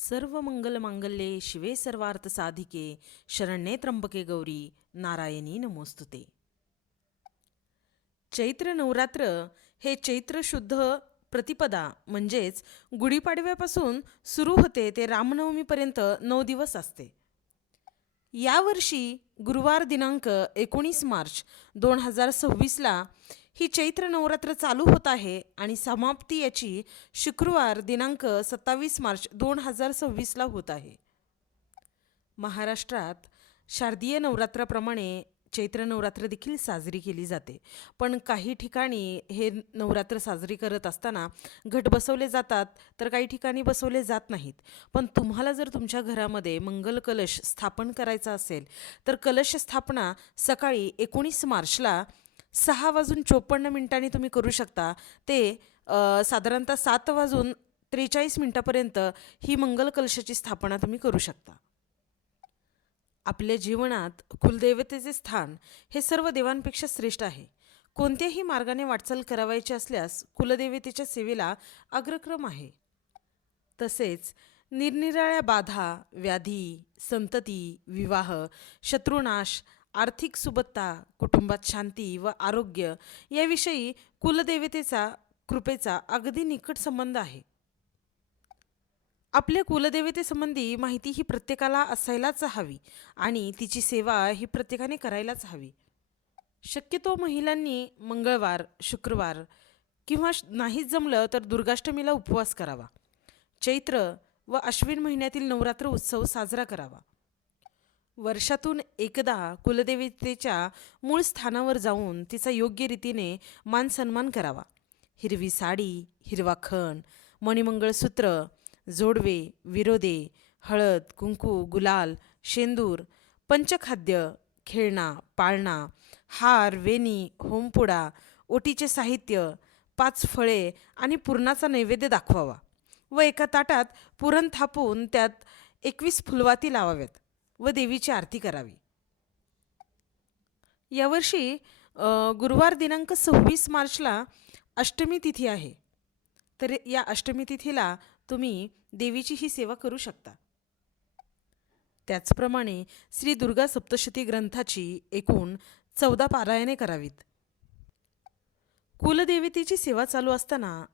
सर्व मंगल मांगल्ये शिवे सर्वार्थ साधिके शरण्ये त्र्यंबके गौरी नारायणी नमोस्तुते. चैत्र नवरात्र हे चैत्र शुद्ध प्रतिपदा म्हणजेच गुढीपाडव्यापासून सुरू होते ते रामनवमीपर्यंत 9 दिवस असते. यावर्षी गुरुवार दिनांक 19 मार्च 2026ला ही चैत्र नवरात्र चालू होत आहे आणि समाप्ती याची शुक्रवार दिनांक 27 मार्च 2026ला होत आहे. महाराष्ट्रात शारदीय नवरात्राप्रमाणे चैत्र नवरात्र देखील साजरी केली जाते. पण काही ठिकाणी हे नवरात्र साजरी करत असताना घट बसवले जातात, तर काही ठिकाणी बसवले जात नाहीत. पण तुम्हाला जर तुमच्या घरामध्ये मंगल कलश स्थापन करायचा असेल, तर कलश स्थापना सकाळी 19 मार्चला 6:54 तुम्ही करू शकता. ते साधारणतः 7:43 ही मंगल कलशाची स्थापना तुम्ही करू शकता. आपल्या जीवनात कुलदेवतेचे स्थान हे सर्व देवांपेक्षा श्रेष्ठ आहे. कोणत्याही मार्गाने वाटचाल करावयाची असल्यास कुलदेवतेच्या सेवेला अग्रक्रम आहे. तसेच निरनिराळ्या बाधा, व्याधी, संतती, विवाह, शत्रुनाश, आर्थिक सुबत्ता, कुटुंबात शांती व आरोग्य याविषयी कुलदेवतेचा कृपेचा अगदी निकट संबंध आहे. आपल्या कुलदेवतेसंबंधी माहिती ही प्रत्येकाला असायलाच हवी आणि तिची सेवा ही प्रत्येकाने करायलाच हवी. शक्यतो महिलांनी मंगळवार, शुक्रवार किंवा नाहीच जमलं तर दुर्गाष्टमीला उपवास करावा. चैत्र व अश्विन महिन्यातील नवरात्र उत्सव साजरा करावा. वर्षातून एकदा कुलदेवतेच्या मूळ स्थानावर जाऊन तिचा योग्य रीतीने मान सन्मान करावा. हिरवी साडी, हिरवा खण, मणिमंगळसूत्र, जोडवे, विरोदे, हळद, कुंकू, गुलाल, शेंदूर, पंचखाद्य, खेळणा, पाळणा, हार, वेणी, होमपुडा, ओटीचे साहित्य, 5 फळे आणि पुरणाचा नैवेद्य दाखवावा व एका ताटात पुरण थापून त्यात 21 फुलवाती लावाव्यात व देवीची आरती करावी. यावर्षी गुरुवार दिनांक 26 मार्चला अष्टमी तिथी आहे. तर या अष्टमी तिथीला तुम्ही देवीची ही सेवा करू शकता. त्याचप्रमाणे श्री दुर्गा सप्तशती ग्रंथाची एकूण 14 पारायणे करावीत. कुलदेवतेची सेवा चालू असताना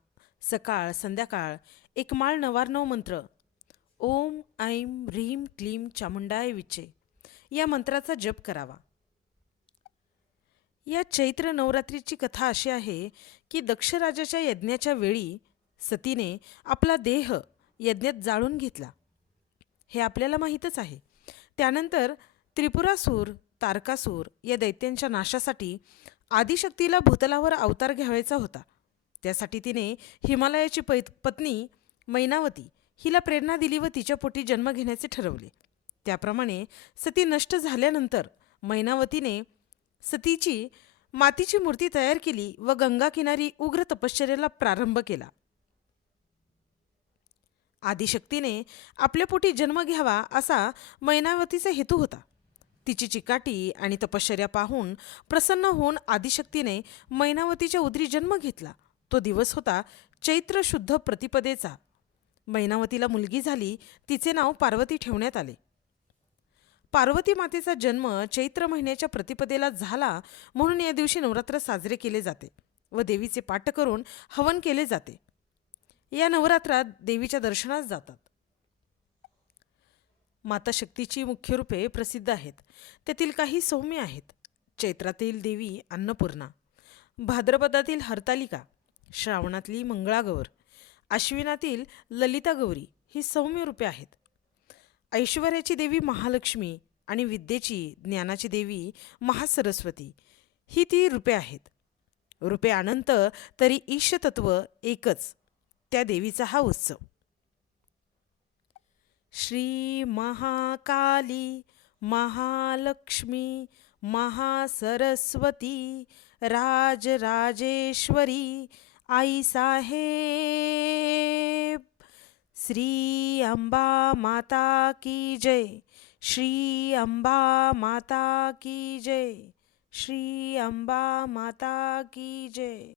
सकाळ संध्याकाळ एक माळ 99 मंत्र ओम ऐं ह्रीं क्लीं चामुंडाय विचे या मंत्राचा जप करावा. या चैत्र नवरात्रीची कथा अशी आहे की दक्षराजाच्या यज्ञाच्या वेळी सतीने आपला देह यज्ञात जाळून घेतला. हे आपल्याला माहीतच आहे. त्यानंतर त्रिपुरासूर, तारकासूर या दैत्यांच्या नाशासाठी आदिशक्तीला भूतलावर अवतार घ्यावायचा होता. त्यासाठी तिने हिमालयाची पत्नी मैनावती हिला प्रेरणा दिली व तिच्या पोटी जन्म घेण्याचे ठरवले. त्याप्रमाणे सती नष्ट झाल्यानंतर मैनावतीने सतीची मातीची मूर्ती तयार केली व गंगा किनारी उग्र तपश्चर्याला प्रारंभ केला. आदिशक्तीने आपल्या पोटी जन्म घ्यावा असा मैनावतीचा हेतू होता. तिची चिकाटी आणि तपश्चर्या पाहून प्रसन्न होऊन आदिशक्तीने मैनावतीच्या उदरी जन्म घेतला. तो दिवस होता चैत्र शुद्ध प्रतिपदेचा. मैनावतीला मुलगी झाली. तिचे नाव पार्वती ठेवण्यात आले. पार्वती मातेचा जन्म चैत्र महिन्याच्या प्रतिपदेला झाला म्हणून या दिवशी नवरात्र साजरे केले जाते व देवीचे पाठ करून हवन केले जाते. या नवरात्रात देवीच्या दर्शनास जातात. माता शक्तीची मुख्य रूपे प्रसिद्ध आहेत. त्यातील काही सौम्य आहेत. चैत्रातील देवी अन्नपूर्णा, भाद्रपदातील हरतालिका, श्रावणातली मंगळागौर, आश्विनातील ललिता गौरी ही सौम्य रूपे आहेत. ऐश्वर्याची देवी महालक्ष्मी आणि विद्येची, ज्ञानाची देवी महासरस्वती ही ती रूपे आहेत. रूपे अनंत तरी ईशतत्व एकच, त्या देवीचा हा उत्सव. श्री महाकाली, महालक्ष्मी, महासरस्वती, राजराजेश्वरी, आई साहेब. श्री अंबा माता की जय. श्री अंबा माता की जय. श्री अंबा माता की जय.